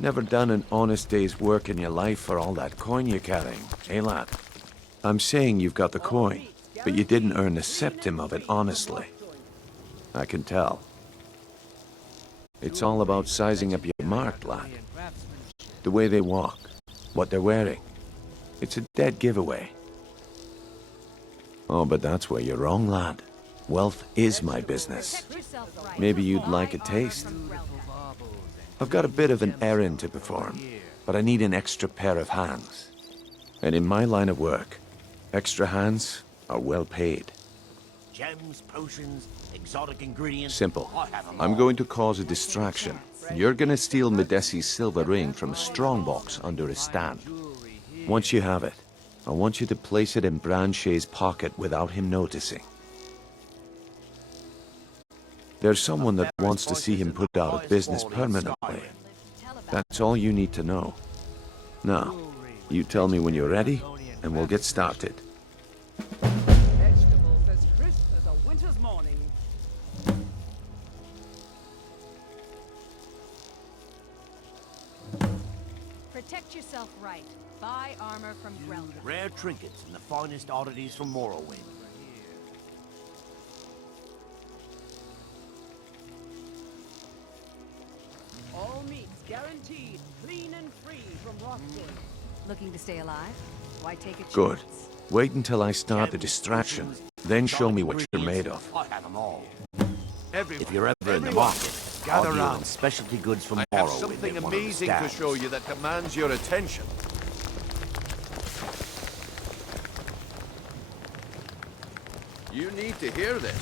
Never done an honest day's work in your life for all that coin you're carrying, eh, lad? I'm saying you've got the coin, but you didn't earn a septim of it honestly. I can tell. It's all about sizing up your mark, lad. The way they walk, what they're wearing. It's a dead giveaway. Oh, but that's where you're wrong, lad. Wealth is my business. Maybe you'd like a taste. I've got a bit of an errand to perform, but I need an extra pair of hands. And in my line of work, extra hands are well paid. Gems, potions, exotic ingredients. Simple. I'm going to cause a distraction. You're gonna steal Medesi's silver ring from a strongbox under his stand. Once you have it, I want you to place it in Branchet's pocket without him noticing. There's someone that wants to see him put out of business permanently. That's all you need to know. Now, you tell me when you're ready, and we'll get started. Vegetables as crisp as a winter's morning. Protect yourself right. Buy armor from Grelka. Rare trinkets and the finest oddities from Morrowind. All meats guaranteed, clean and free from rotting. Looking to stay alive? Why take a chance? Good. Wait until I start the distraction, then show me what you're made of. I have them all. If you're ever in the market, gather around specialty goods from Morrowind. I have something at one of the amazing to stands. show you that demands your attention. You need to hear this.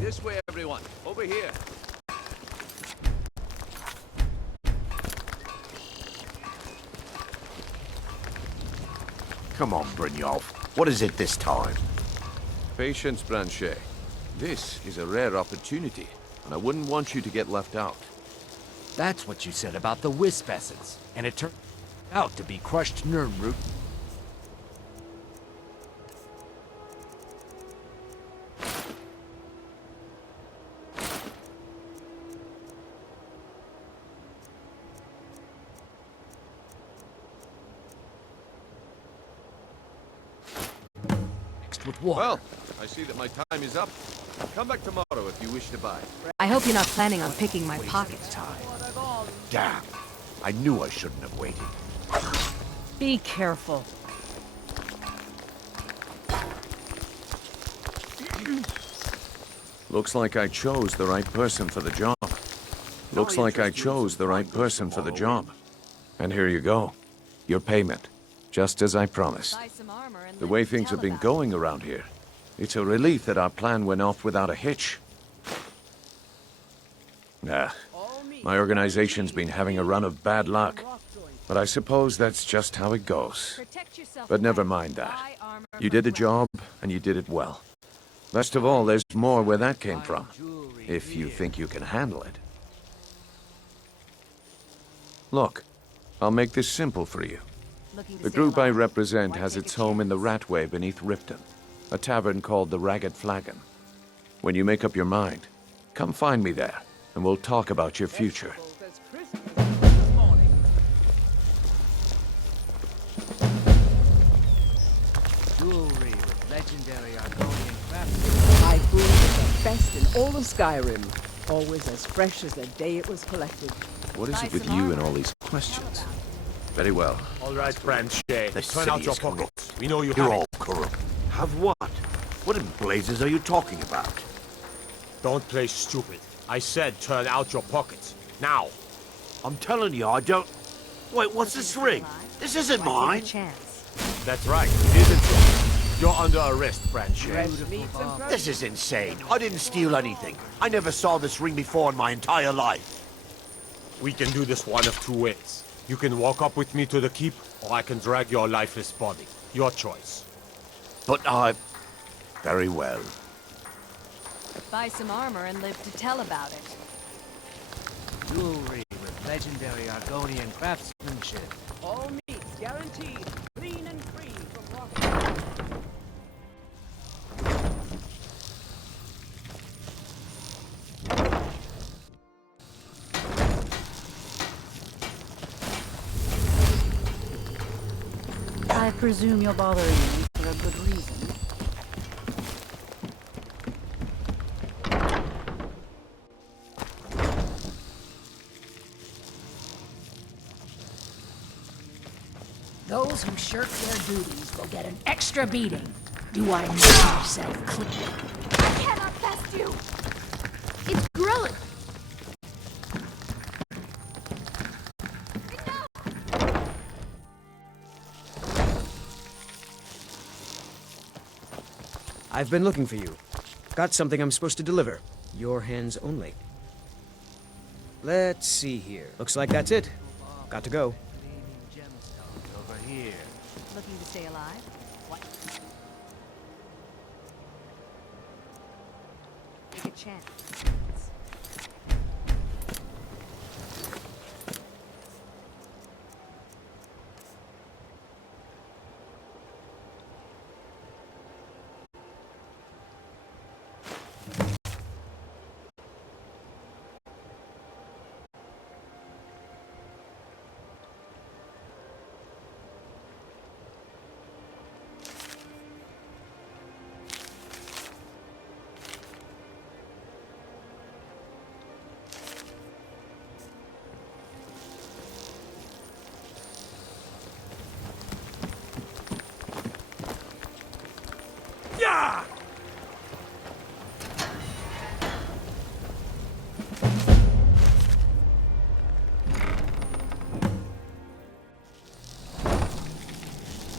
This way, everyone. Over here. Come on, Brynjolf. What is it this time? Patience, Branchet. This is a rare opportunity, and I wouldn't want you to get left out. That's what you said about the wisp essence, and it turned out to be crushed Nirnroot. Mixed with water. Well, I see that my time is up. Come back tomorrow if you wish to buy. I hope you're not planning on picking my pocket. Damn. I knew I shouldn't have waited. Be careful. Looks like I chose the right person for the job. Looks like I chose the right person for the job. And here you go. Your payment. Just as I promised. Buy some armor and The let way me things tell have been about going around here, it's a relief that our plan went off without a hitch. Nah, my organization's been having a run of bad luck. But I suppose that's just how it goes. Protect yourself But never right. mind that. Buy armor You from did the Grelka. job, and you did it well. Best of all, there's more where that came from. If you think you can handle it. Look, I'll make this simple for you. Looking to The stay group I alive? represent Why has take a its home in the chance? Ratway beneath Riften, a tavern called the Ragged Flagon. When you make up your mind, come find me there, and we'll talk about your future. Vegetables as crisp as a winter's morning. Jewelry with legendary Argonian craftsmanship. My food is the best in all of Skyrim. Always as fresh as the day it was collected. What is Buy it with some you armor. and all these questions? Very well. All right, Branchet. The Turn out city your is pockets. We know you You're have all it. corrupt. Have what? What in blazes are you talking about? Don't play stupid. I said turn out your pockets. Now. I'm telling you, I don't... Wait, what's this ring? This isn't Why mine. take a chance? That's right. It isn't yours. You're under arrest, Branchet. Fresh meats and fresh This is insane. I didn't steal anything. I never saw this ring before in my entire life. We can do this one of two ways. You can walk up with me to the keep, or I can drag your lifeless body. Your choice. But I... Very well. Buy some armor and live to tell about it. Jewelry with legendary Argonian craftsmanship. All meat guaranteed, clean and free from rock. I presume you're bothering me for a good reason. Those who shirk their duties will get an extra beating. Do I make myself clear? I cannot best you! It's growing! I've been looking for you. Got something I'm supposed to deliver. Your hands only. Let's see here. Looks like that's it. Got to go. Over here. Looking to stay alive? What? Take a chance.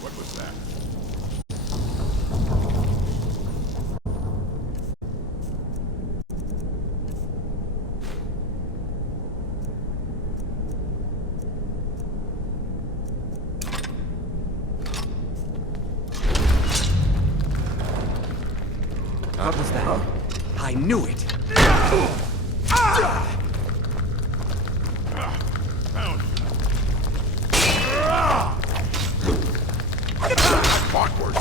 What was that? What was that? I knew it! Found you. Backwards.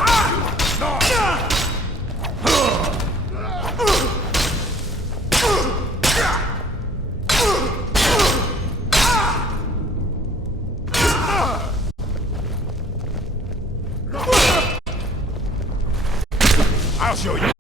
I'll show you.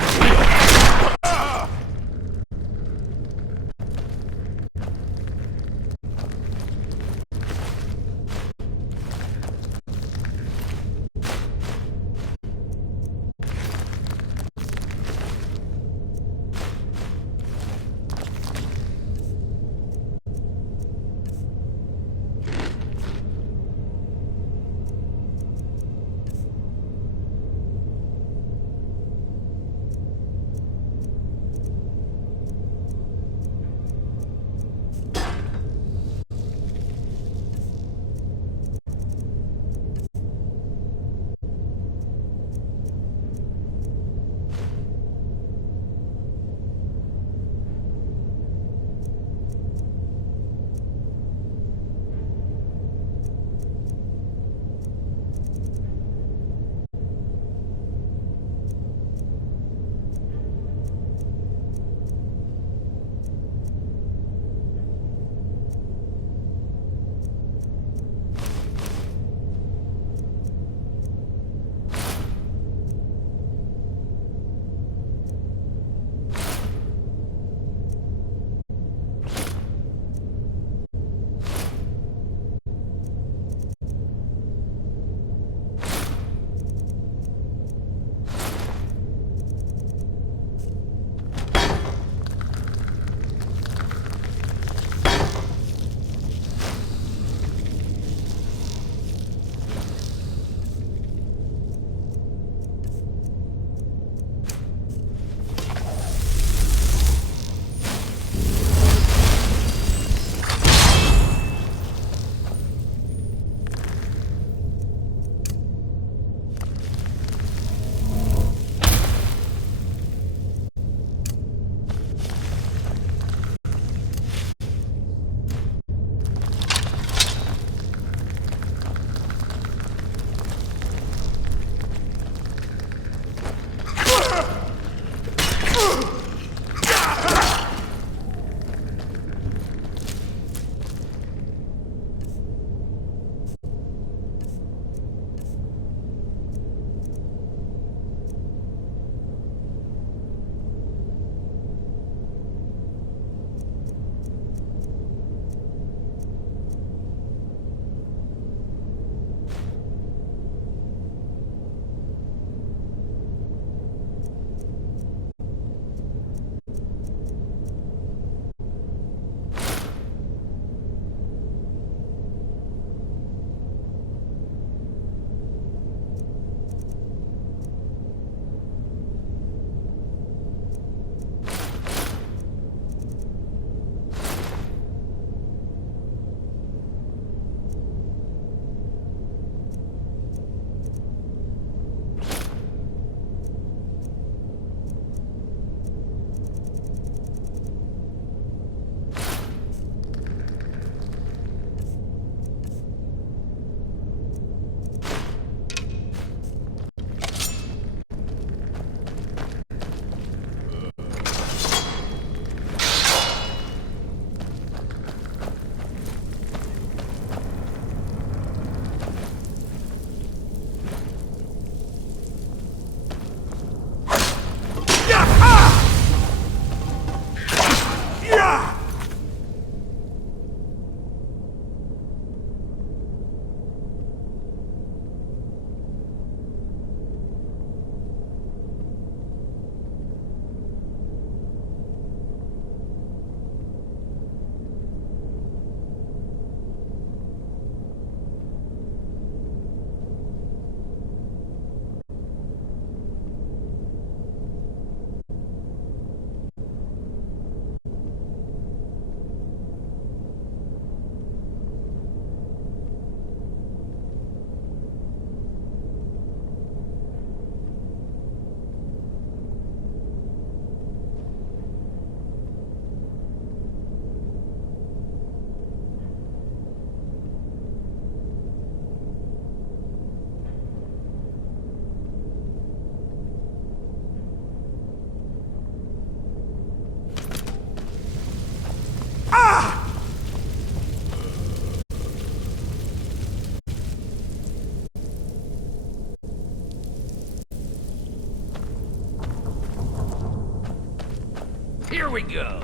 Here we go.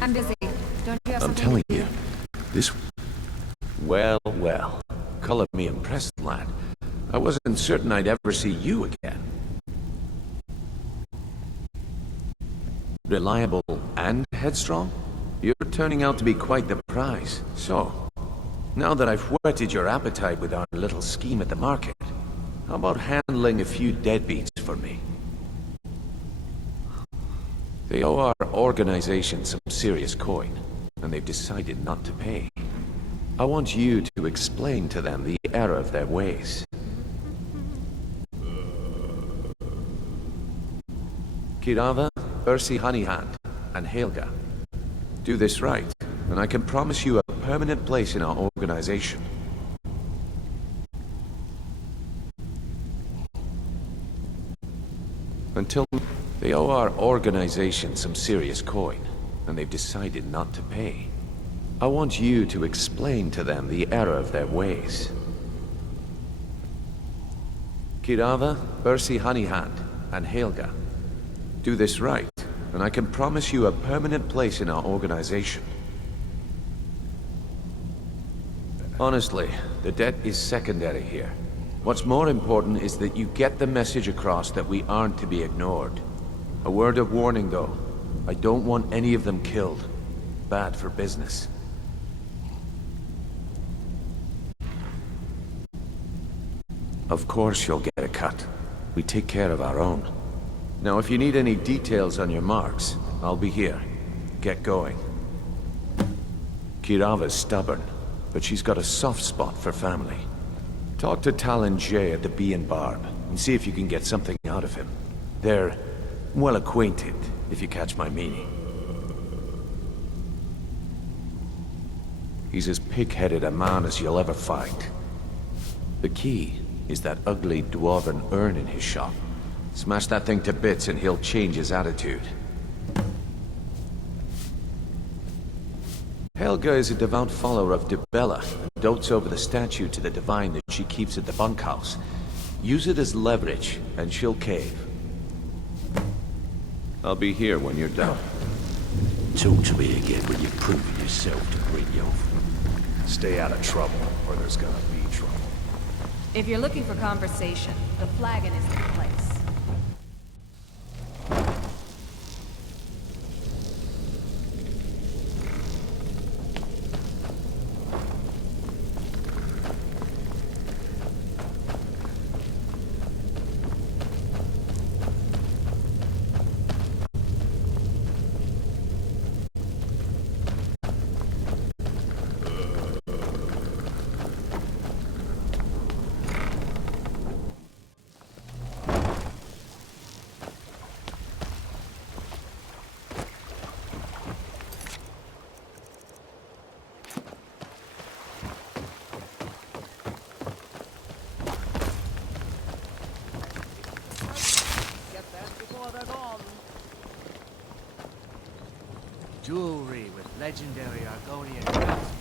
I'm busy. Don't you have I'm something telling to do? you, this... Well, well. Color me impressed, lad. I wasn't certain I'd ever see you again. Reliable and headstrong? You're turning out to be quite the prize. So, now that I've whetted your appetite with our little scheme at the market, how about handling a few deadbeats for me? They owe our organization some serious coin, and they've decided not to pay. I want you to explain to them the error of their ways. Kirava, Ursi Honeyhand, and Helga. Do this right, and I can promise you a permanent place in our organization. Until they owe our organization some serious coin, and they've decided not to pay. I want you to explain to them the error of their ways. Kirava, Ursi Honeyhand, and Helga. Do this right, and I can promise you a permanent place in our organization. Honestly, the debt is secondary here. What's more important is that you get the message across that we aren't to be ignored. A word of warning, though. I don't want any of them killed. Bad for business. Of course you'll get a cut. We take care of our own. Now, if you need any details on your marks, I'll be here. Get going. Kirava's stubborn, but she's got a soft spot for family. Talk to Talon Jay at the Bee and Barb, and see if you can get something out of him. They're well acquainted, if you catch my meaning. He's as pig-headed a man as you'll ever find. The key is that ugly dwarven urn in his shop. Smash that thing to bits and he'll change his attitude. Helga is a devout follower of Dibella and dotes over the statue to the divine that she keeps at the bunkhouse. Use it as leverage, and she'll cave. I'll be here when you're done. Talk to me again when you've proven yourself to Brynjolf. Stay out of trouble, or there's gonna be trouble. If you're looking for conversation, the flagon is in place. Jewelry with legendary Argonian crafts.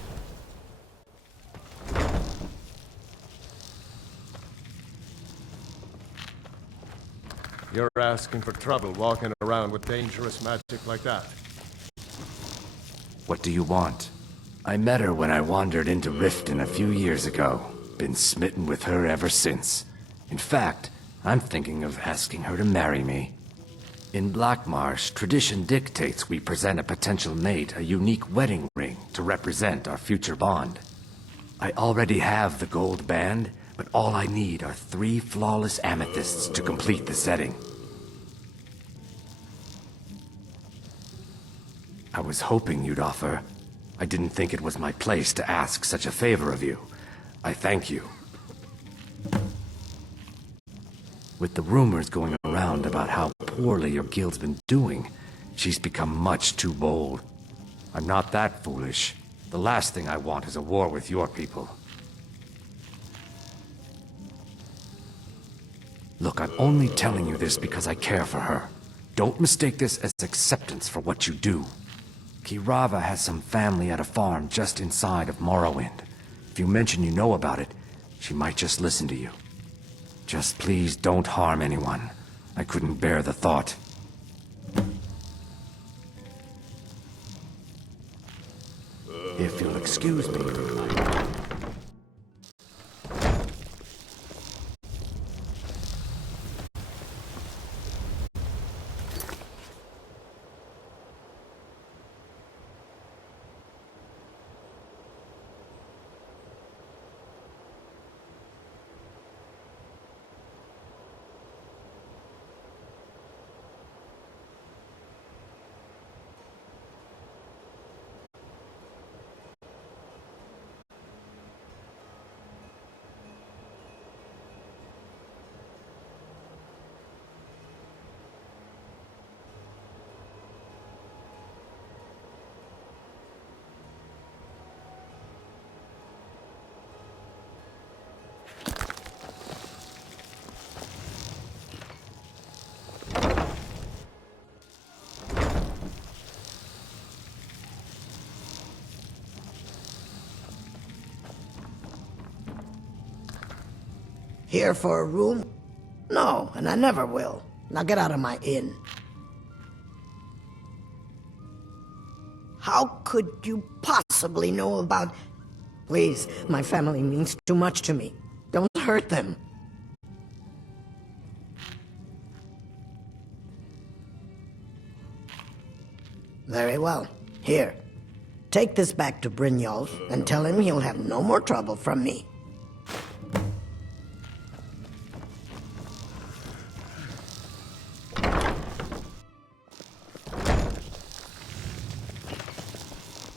You're asking for trouble walking around with dangerous magic like that. What do you want? I met her when I wandered into Riften a few years ago. Been smitten with her ever since. In fact, I'm thinking of asking her to marry me. In Blackmarsh, tradition dictates we present a potential mate a unique wedding ring to represent our future bond. I already have the gold band, but all I need are 3 flawless amethysts to complete the setting. I was hoping you'd offer. I didn't think it was my place to ask such a favor of you. I thank you. With the rumors going around about how poorly your guild's been doing, she's become much too bold. I'm not that foolish. The last thing I want is a war with your people. Look, I'm only telling you this because I care for her. Don't mistake this as acceptance for what you do. Kirava has some family at a farm just inside of Morrowind. If you mention you know about it, she might just listen to you. Just please don't harm anyone. I couldn't bear the thought. excuse me. Here for a room? No, and I never will. Now get out of my inn. How could you possibly know about... Please, my family means too much to me. Don't hurt them. Very well. Here. Take this back to Brynjolf and tell him he'll have no more trouble from me.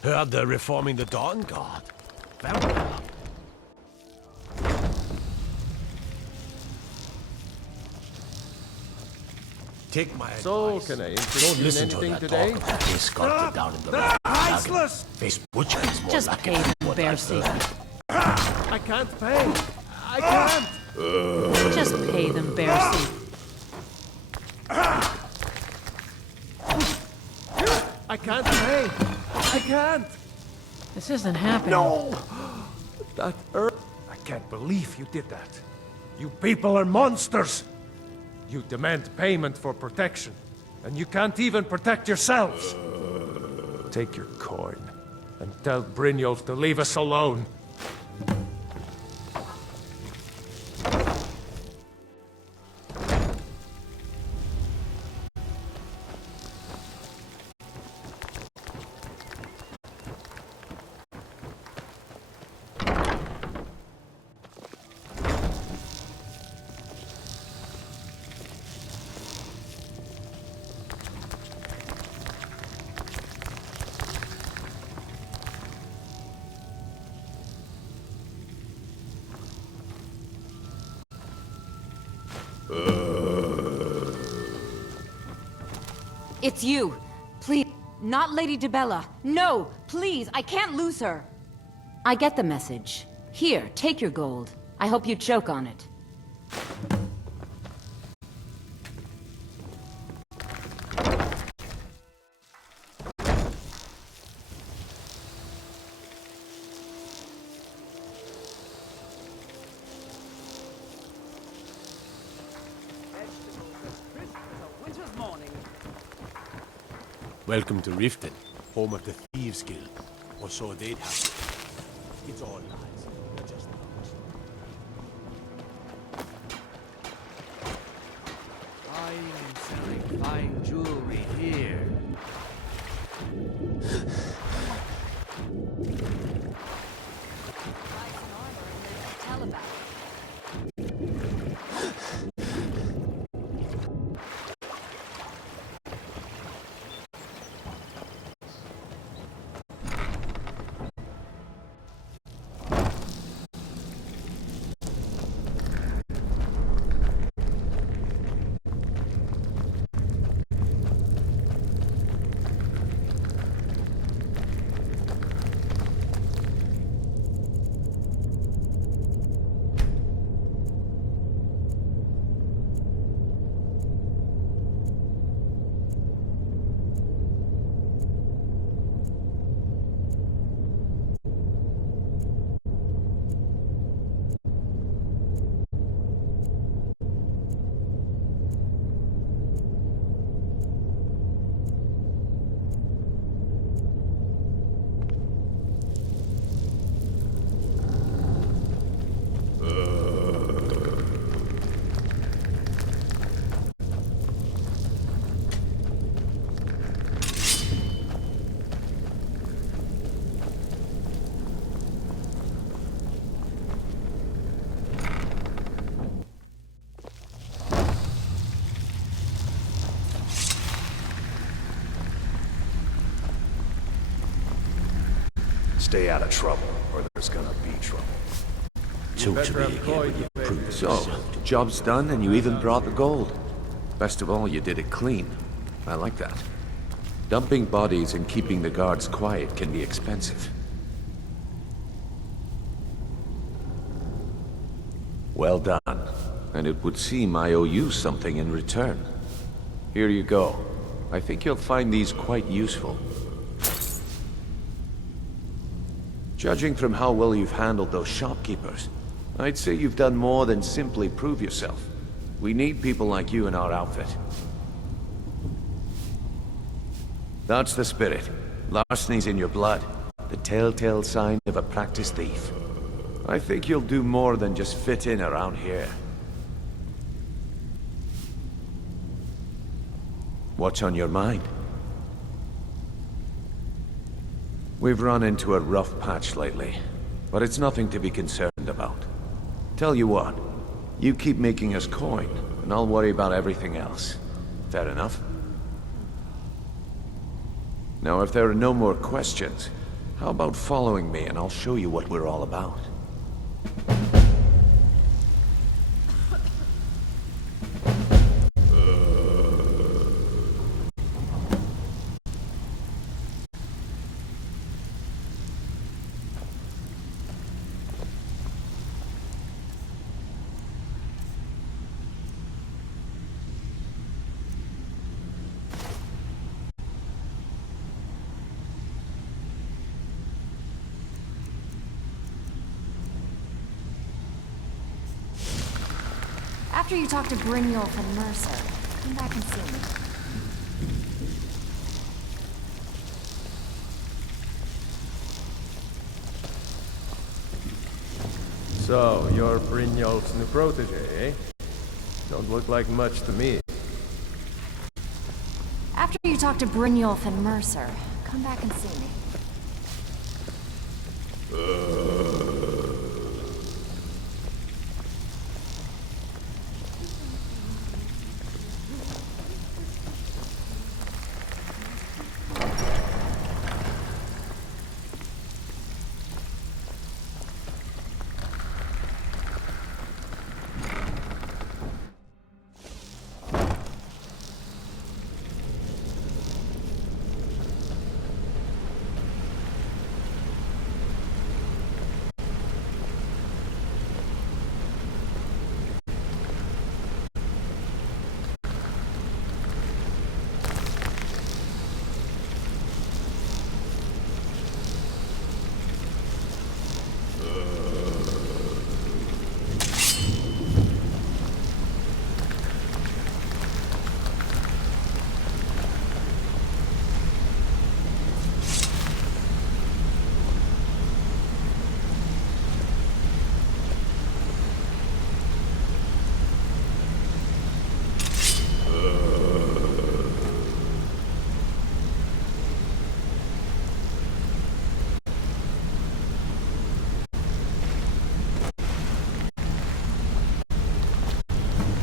Heard they're reforming the Dawn Guard. Very well. Take my So, advice. can I Don't interest you in listen to anything that today? talk about this sculpted down in the priceless. Face butcher is more Just like pay it them, than what Bear I've Seat. heard. I can't pay. I can't. Just pay them, Bear Seat. I can't pay. I can't. This isn't happening. No! That I can't believe you did that. You people are monsters. You demand payment for protection, and you can't even protect yourselves. Take your coin, and tell Brynjolf to leave us alone. It's you. Please. Not Lady Dibella. No, please. I can't lose her. I get the message. Here, take your gold. I hope you choke on it. Welcome to Riften, home of the Thieves Guild. Or so they'd have it. It's all lies. They're just numbers. I am selling fine jewelry here. Tell about it. Stay out of trouble, or there's gonna be trouble. Talk to me again when you prove So, yourself. job's done and you even brought the gold. Best of all, you did it clean. I like that. Dumping bodies and keeping the guards quiet can be expensive. Well done. And it would seem I owe you something in return. Here you go. I think you'll find these quite useful. Judging from how well you've handled those shopkeepers, I'd say you've done more than simply prove yourself. We need people like you in our outfit. That's the spirit. Larceny's in your blood. The telltale sign of a practiced thief. I think you'll do more than just fit in around here. What's on your mind? We've run into a rough patch lately, but it's nothing to be concerned about. Tell you what, you keep making us coin, and I'll worry about everything else. Fair enough? Now, if there are no more questions, how about following me and I'll show you what we're all about? After you talk to Brynjolf and Mercer, come back and see me. So, you're Brynjolf's new protege, eh? Don't look like much to me. After you talk to Brynjolf and Mercer, come back and see me.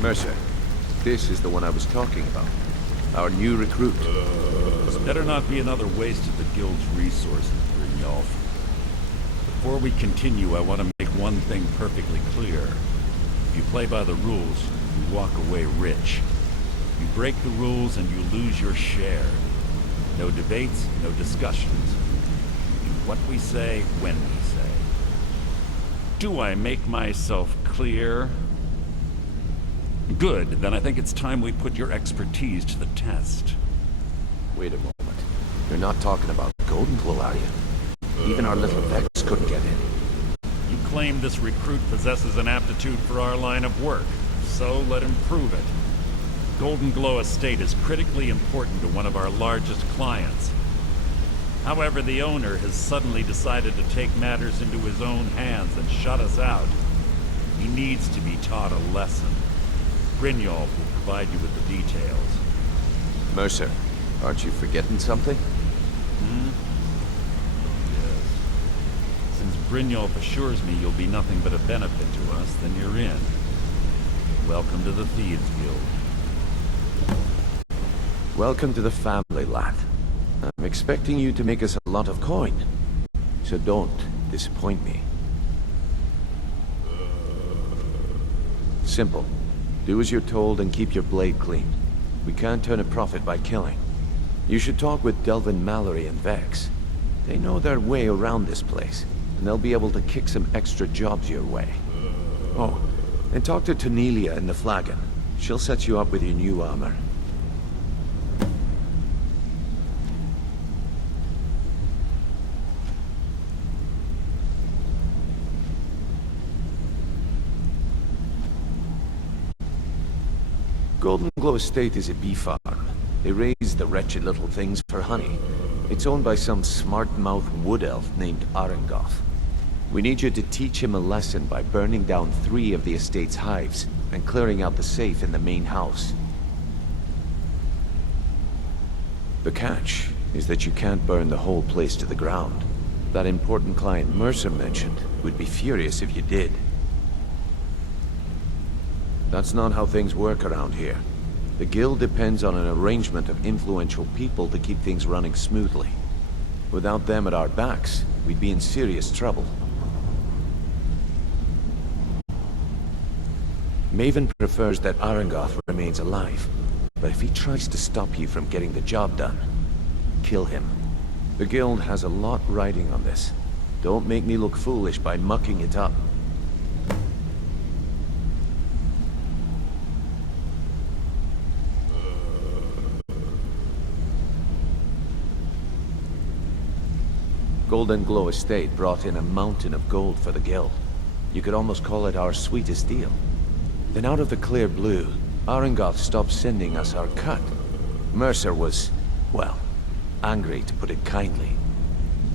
Mercer, this is the one I was talking about. Our new recruit. This better not be another waste of the guild's resources, Brynjolf. Before we continue, I want to make one thing perfectly clear. If you play by the rules, you walk away rich. You break the rules and you lose your share. No debates, no discussions. We do what we say, when we say. Do I make myself clear? Good, then I think it's time we put your expertise to the test. Wait a moment. You're not talking about Golden Glow, are you? Even our little Vex couldn't get in. You claim this recruit possesses an aptitude for our line of work, so let him prove it. Golden Glow Estate is critically important to one of our largest clients. However, the owner has suddenly decided to take matters into his own hands and shut us out. He needs to be taught a lesson. Brynjolf will provide you with the details. Mercer, aren't you forgetting something? Yes. Since Brynjolf assures me you'll be nothing but a benefit to us, then you're in. Welcome to the Thieves Guild. Welcome to the family, lad. I'm expecting you to make us a lot of coin. So don't disappoint me. Simple. Do as you're told and keep your blade clean. We can't turn a profit by killing. You should talk with Delvin Mallory and Vex. They know their way around this place, and they'll be able to kick some extra jobs your way. Oh, and talk to Tanelia in the Flagon. She'll set you up with your new armor. Golden Glow Estate is a bee farm. They raise the wretched little things for honey. It's owned by some smart-mouthed wood elf named Arengoth. We need you to teach him a lesson by burning down 3 of the estate's hives and clearing out the safe in the main house. The catch is that you can't burn the whole place to the ground. That important client Mercer mentioned would be furious if you did. That's not how things work around here. The guild depends on an arrangement of influential people to keep things running smoothly. Without them at our backs, we'd be in serious trouble. Maven prefers that Arengoth remains alive, but if he tries to stop you from getting the job done, kill him. The guild has a lot riding on this. Don't make me look foolish by mucking it up. Golden Glow Estate brought in a mountain of gold for the guild. You could almost call it our sweetest deal. Then out of the clear blue, Arengoth stopped sending us our cut. Mercer was, well, angry to put it kindly.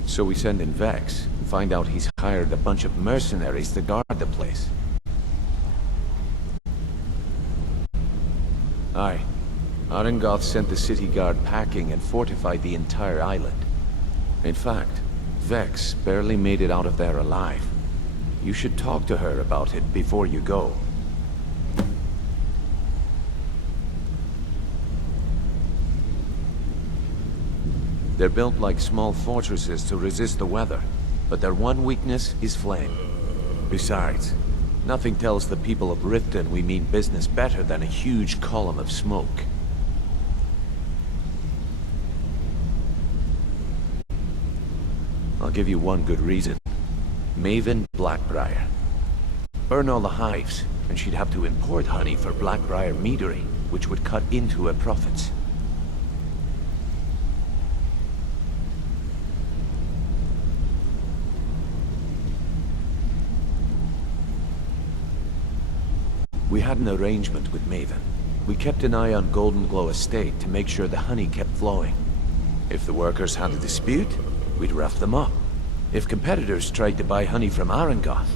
So we send in Vex and find out he's hired a bunch of mercenaries to guard the place. Aye. Arengoth sent the city guard packing and fortified the entire island. In fact, Vex barely made it out of there alive. You should talk to her about it before you go. They're built like small fortresses to resist the weather, but their one weakness is flame. Besides, nothing tells the people of Riften we mean business better than a huge column of smoke. I'll give you one good reason. Maven Blackbriar. Burn all the hives, and she'd have to import honey for Blackbriar meadery, which would cut into her profits. We had an arrangement with Maven. We kept an eye on Golden Glow Estate to make sure the honey kept flowing. If the workers had a dispute, we'd rough them up. If competitors tried to buy honey from Arengoth,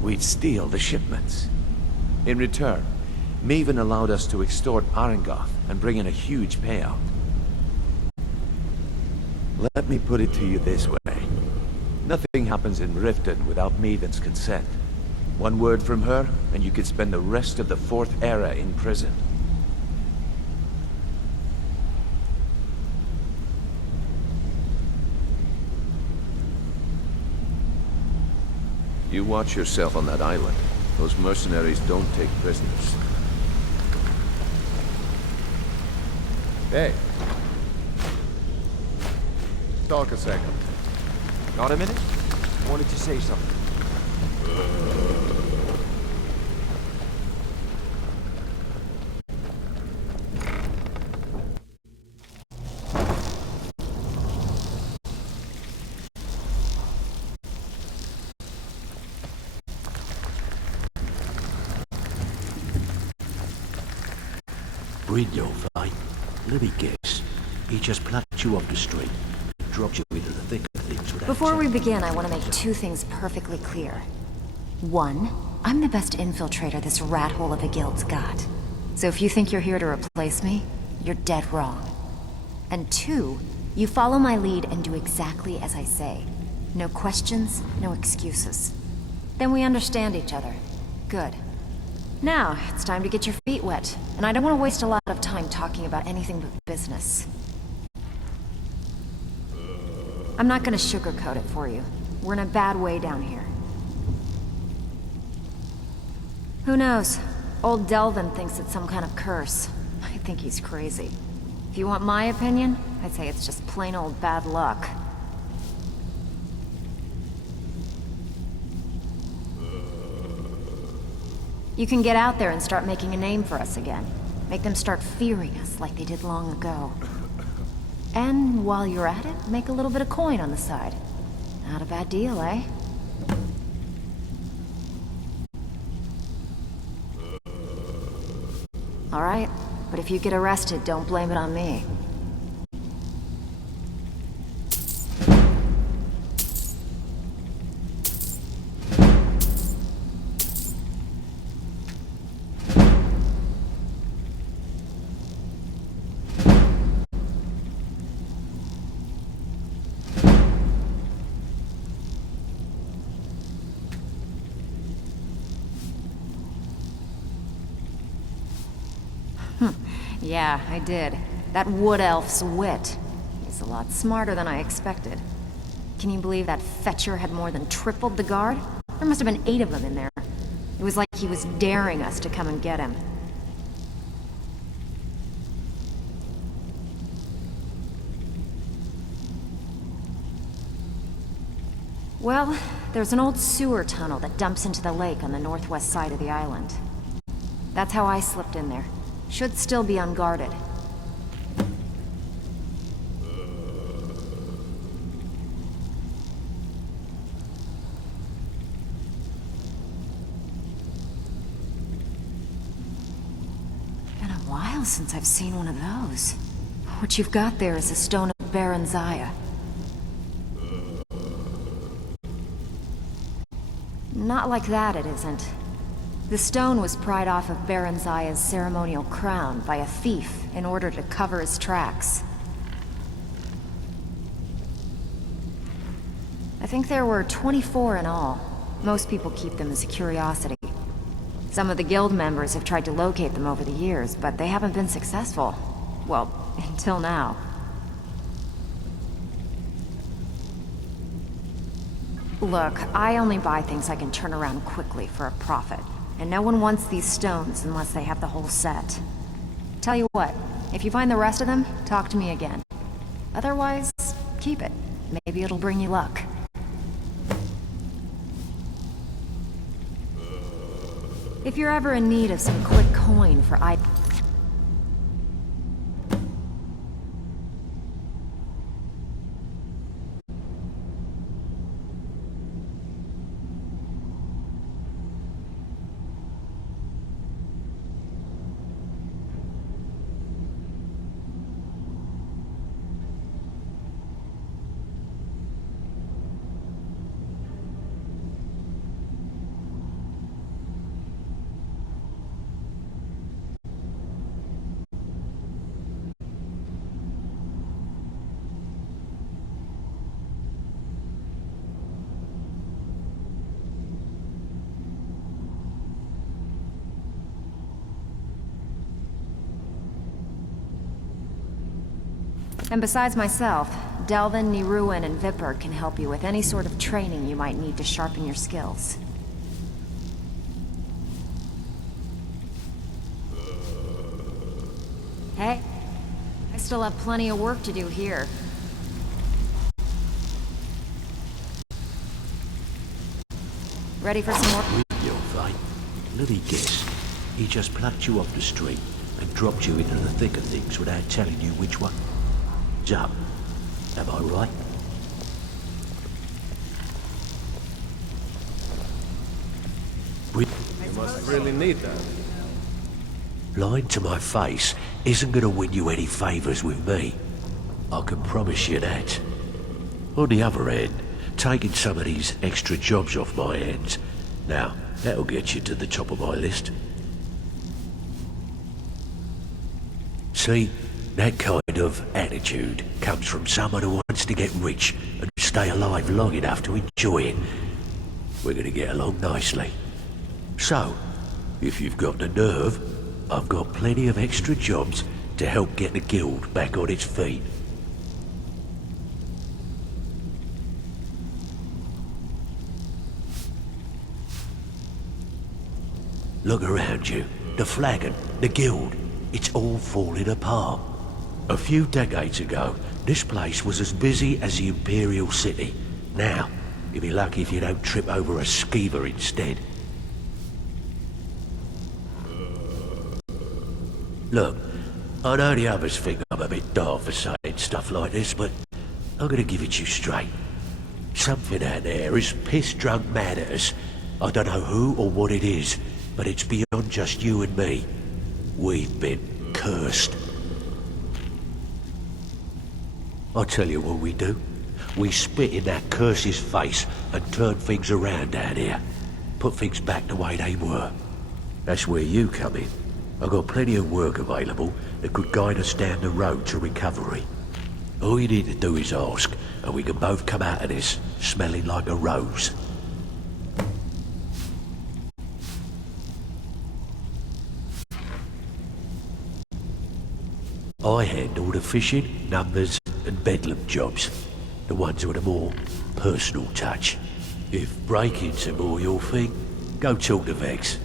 we'd steal the shipments. In return, Maven allowed us to extort Arengoth and bring in a huge payout. Let me put it to you this way. Nothing happens in Riften without Maven's consent. One word from her, and you could spend the rest of the Fourth Era in prison. You watch yourself on that island. Those mercenaries don't take prisoners. Hey. Talk a second. Got a minute? Wanted to say something. Brynjolf, right? Let me guess. He just plucked you off the street, dropped you into the thick of things without... Before we begin, I want to make 2 things perfectly clear. 1, I'm the best infiltrator this rat hole of a guild's got. So if you think you're here to replace me, you're dead wrong. And 2, you follow my lead and do exactly as I say. No questions, no excuses. Then we understand each other. Good. Now, it's time to get your feet wet, and I don't want to waste a lot of time talking about anything but business. I'm not gonna sugarcoat it for you. We're in a bad way down here. Who knows? Old Delvin thinks it's some kind of curse. I think he's crazy. If you want my opinion, I'd say it's just plain old bad luck. You can get out there and start making a name for us again. Make them start fearing us like they did long ago. And while you're at it, make a little bit of coin on the side. Not a bad deal, eh? All right, but if you get arrested, don't blame it on me. Yeah, I did. That wood elf's wit. He's a lot smarter than I expected. Can you believe that fetcher had more than tripled the guard? There must have been 8 of them in there. It was like he was daring us to come and get him. Well, there's an old sewer tunnel that dumps into the lake on the northwest side of the island. That's how I slipped in there. Should still be unguarded. Been a while since I've seen one of those. What you've got there is a stone of Baron Zaya. Not like that, it isn't. The stone was pried off of Baron Zaya's ceremonial crown by a thief in order to cover his tracks. I think there were 24 in all. Most people keep them as a curiosity. Some of the guild members have tried to locate them over the years, but they haven't been successful. Well, until now. Look, I only buy things I can turn around quickly for a profit. And no one wants these stones unless they have the whole set. Tell you what, if you find the rest of them, talk to me again. Otherwise, keep it. Maybe it'll bring you luck. If you're ever in need of some quick coin for And besides myself, Delvin, Niruin, and Vipper can help you with any sort of training you might need to sharpen your skills. Hey, I still have plenty of work to do here. Ready for some more? You're right. Bloody guess. He just plucked you off the street and dropped you into the thick of things without telling you which one. Up. Am I right? You must really need that. Lying to my face isn't going to win you any favours with me. I can promise you that. On the other hand, taking some of these extra jobs off my hands, now, that'll get you to the top of my list. See? That kind of attitude comes from someone who wants to get rich and stay alive long enough to enjoy it. We're gonna get along nicely. So, if you've got the nerve, I've got plenty of extra jobs to help get the guild back on its feet. Look around you. The flagon, the guild, it's all falling apart. A few decades ago, this place was as busy as the Imperial City. Now, you'll be lucky if you don't trip over a skeever instead. Look, I know the others think I'm a bit daft for saying stuff like this, but I'm gonna give it you straight. Something out there is piss-drunk mad at us. I don't know who or what it is, but it's beyond just you and me. We've been cursed. I'll tell you what we do. We spit in that curse's face and turn things around down here. Put things back the way they were. That's where you come in. I've got plenty of work available that could guide us down the road to recovery. All you need to do is ask, and we can both come out of this smelling like a rose. I handle the fishing, numbers, and bedlam jobs. The ones with a more personal touch. If breaking's a more your thing, go talk to Vex.